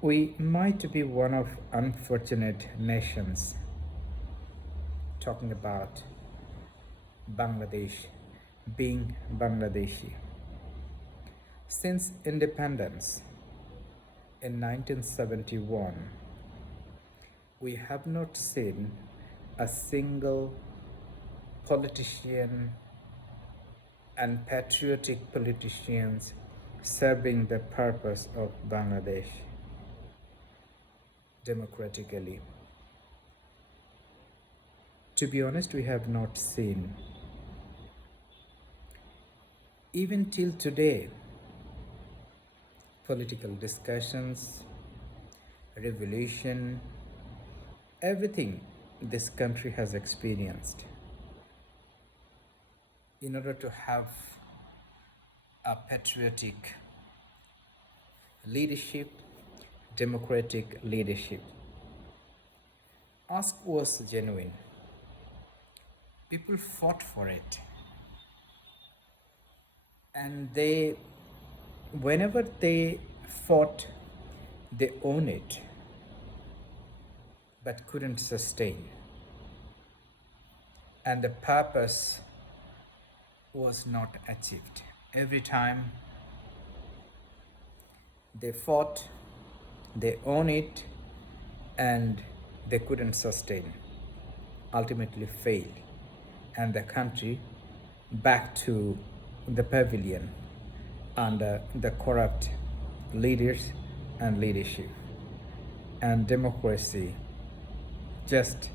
We might be one of unfortunate nations talking about Bangladesh being Bangladeshi. Since independence in 1971, we have not seen a single politician and patriotic politicians serving the purpose of Bangladesh democratically. To be honest, we have not seen. Even till today, political discussions, revolution, everything this country has experienced. In order to have a patriotic leadership, democratic leadership, ask was genuine. People fought for it. And whenever they fought, they own it, but couldn't sustain. And the purpose was not achieved. Every time they fought, they own it, and they couldn't sustain, ultimately failed, and the country back to the pavilion under the corrupt leaders and leadership, and just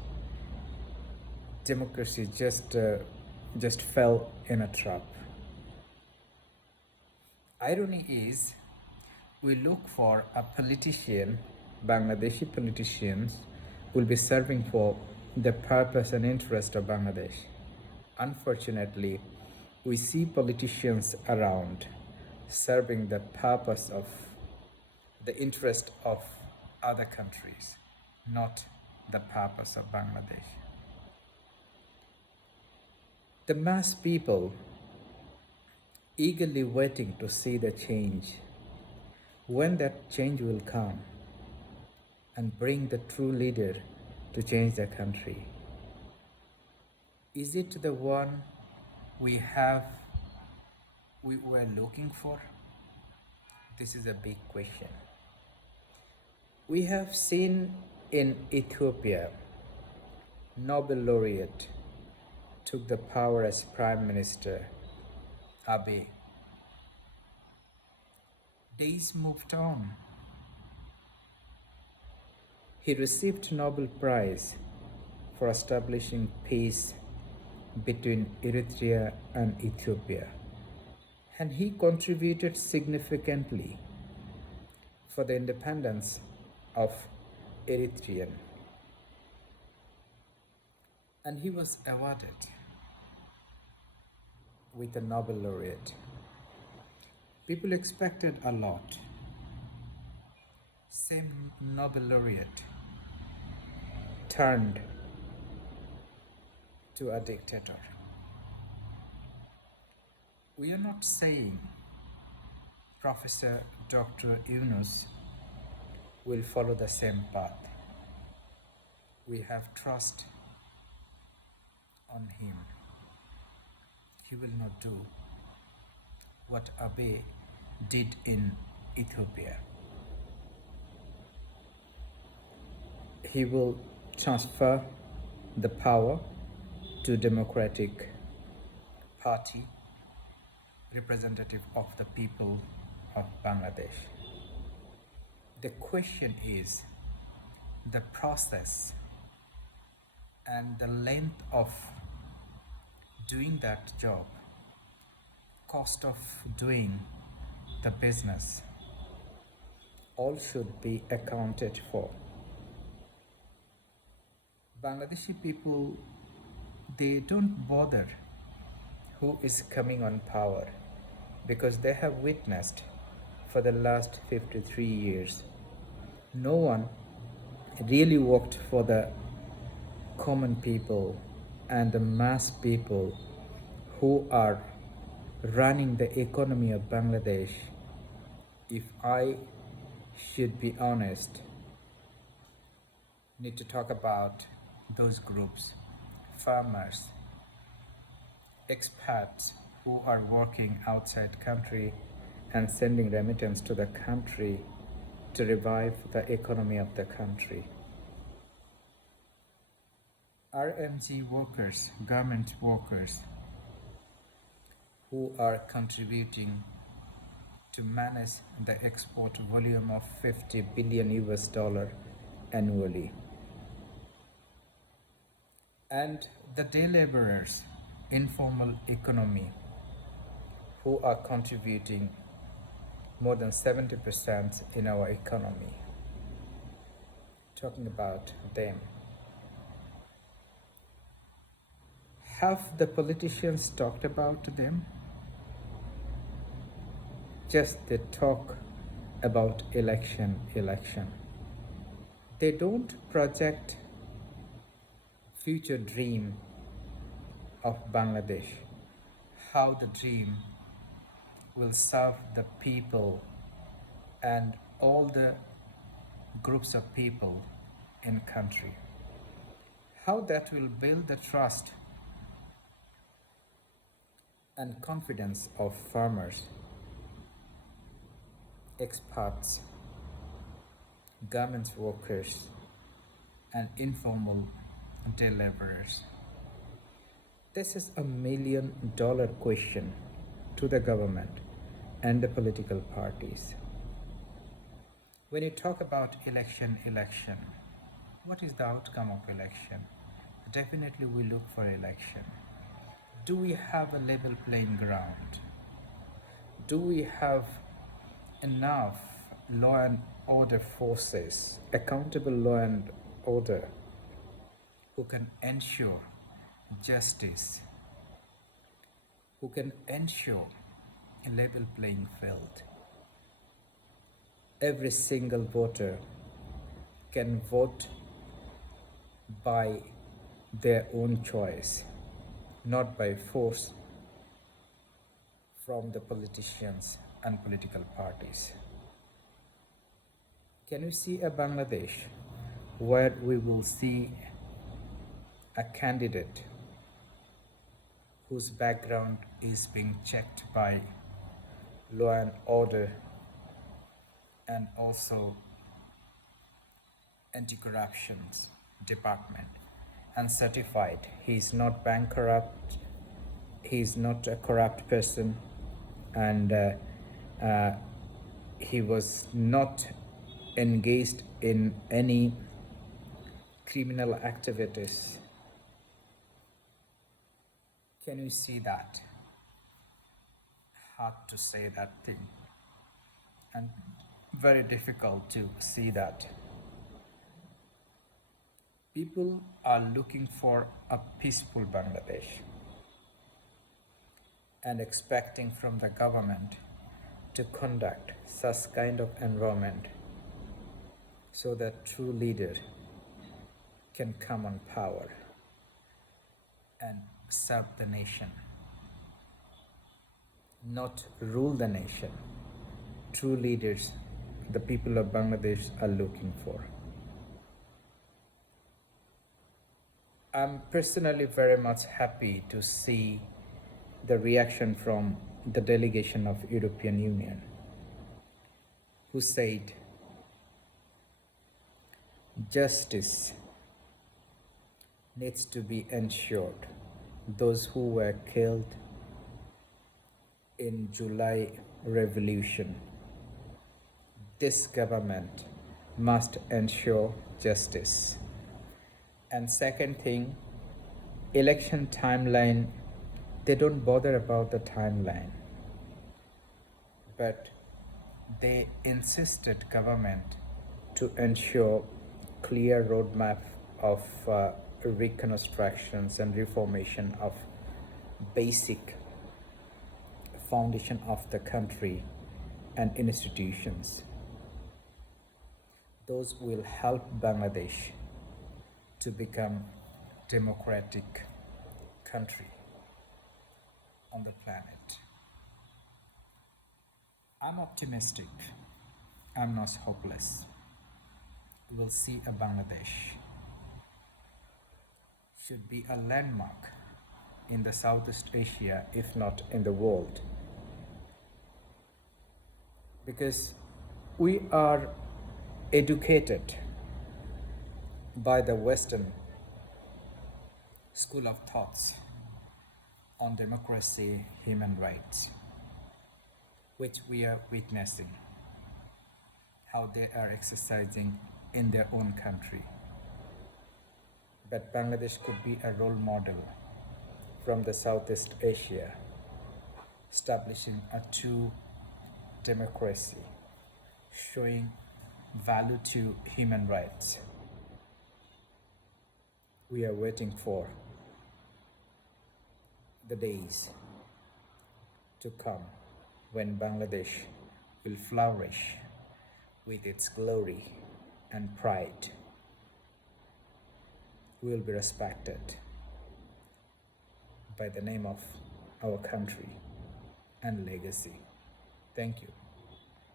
democracy just fell in a trap. Irony is, we look for a politician, Bangladeshi politicians will be serving for the purpose and interest of Bangladesh. Unfortunately, we see politicians around serving the purpose of the interest of other countries, not the purpose of Bangladesh. The mass people eagerly waiting to see the change, when that change will come and bring the true leader to change the country. Is it the one we were looking for? This is a big question. We have seen in Ethiopia, Nobel laureate took the power as Prime Minister, Abiy. Days moved on. He received Nobel Prize for establishing peace between Eritrea and Ethiopia, and he contributed significantly for the independence of Eritrean, and he was awarded with a Nobel laureate. People expected a lot. Same Nobel laureate turned to a dictator. We are not saying Professor Dr. Yunus will follow the same path. We have trust on him. He will not do what Abiy did in Ethiopia. He will transfer the power to Democratic Party, representative of the people of Bangladesh. The question is the process and the length of doing that job, cost of doing the business, all should be accounted for. Bangladeshi people, they don't bother who is coming on power because they have witnessed for the last 53 years. No one really worked for the common people and the mass people who are running the economy of Bangladesh. If I should be honest, need to talk about those groups, farmers, expats who are working outside country and sending remittance to the country to revive the economy of the country. RMG workers, garment workers who are contributing to manage the export volume of 50 billion US dollar annually. And the day laborers, informal economy, who are contributing more than 70% in our economy. Talking about them. Have the politicians talked about them? Just they talk about election. They don't project future dream of Bangladesh, how the dream will serve the people and all the groups of people in country, how that will build the trust and confidence of farmers, expats, garment workers, and informal day laborers. This is $1 million question to the government and the political parties. When you talk about election, what is the outcome of election? Definitely we look for election. Do we have a level playing ground? Do we have enough law and order forces, accountable law and order, who can ensure justice, who can ensure a level playing field? Every single voter can vote by their own choice, not by force from the politicians and political parties. Can we see a Bangladesh where we will see a candidate whose background is being checked by law and order and also anti-corruption department, and certified he is not bank corrupt, he is not a corrupt person, and he was not engaged in any criminal activities? Can you see that? Hard to say that thing, and very difficult to see that. People are looking for a peaceful Bangladesh and expecting from the government to conduct such kind of environment so that true leader can come on power and serve the nation, not rule the nation. True leaders the people of Bangladesh are looking for. I'm personally very much happy to see the reaction from the delegation of European Union, who said justice needs to be ensured. Those who were killed in July revolution, this government must ensure justice. And second thing, election timeline, they don't bother about the timeline, but they insisted government to ensure clear roadmap of reconstructions and reformation of basic foundation of the country and institutions. Those will help Bangladesh to become democratic country on the planet. I'm optimistic I'm not hopeless. We'll see a Bangladesh should be a landmark in the Southeast Asia, if not in the world, because we are educated by the Western school of thoughts on democracy, human rights, which we are witnessing how they are exercising in their own country. But Bangladesh could be a role model from the Southeast Asia, establishing a true democracy, showing value to human rights. We are waiting for the days to come when Bangladesh will flourish with its glory and pride. We will be respected by the name of our country and legacy. Thank you.